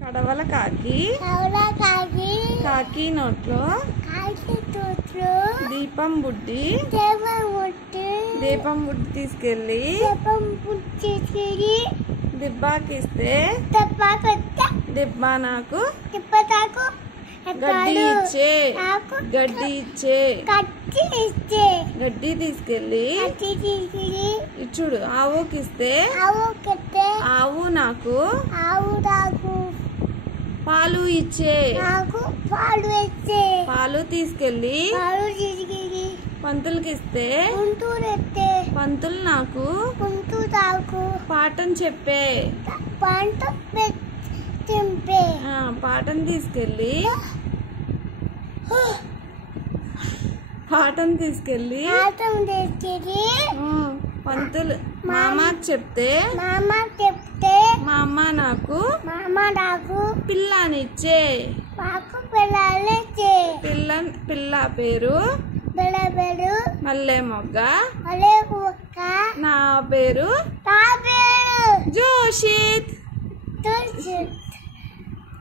కడవల కాకి కాకి నోట్లో దీపం బుడ్డి తీసుకెళ్ళి దిబ్బాకిస్తే దిబ్బా నాకు గడ్డి ఇచ్చే గడ్డి తీసుకెళ్ళి ఇచ్చుడు ఆవుకిస్తే ఆవు నాకు పాలు ఇచ్చే పాలు తీసుకెళ్ళి పంతులకిస్తే పంతులు నాకు పాఠం చెప్పే పాఠం తీసుకెళ్ళి పంతులు మామకి చెప్తే మా అమ్మ నాకు పిల్లనిచ్చే పిల్ల పేరు మల్లె మొగ్గ నా పేరు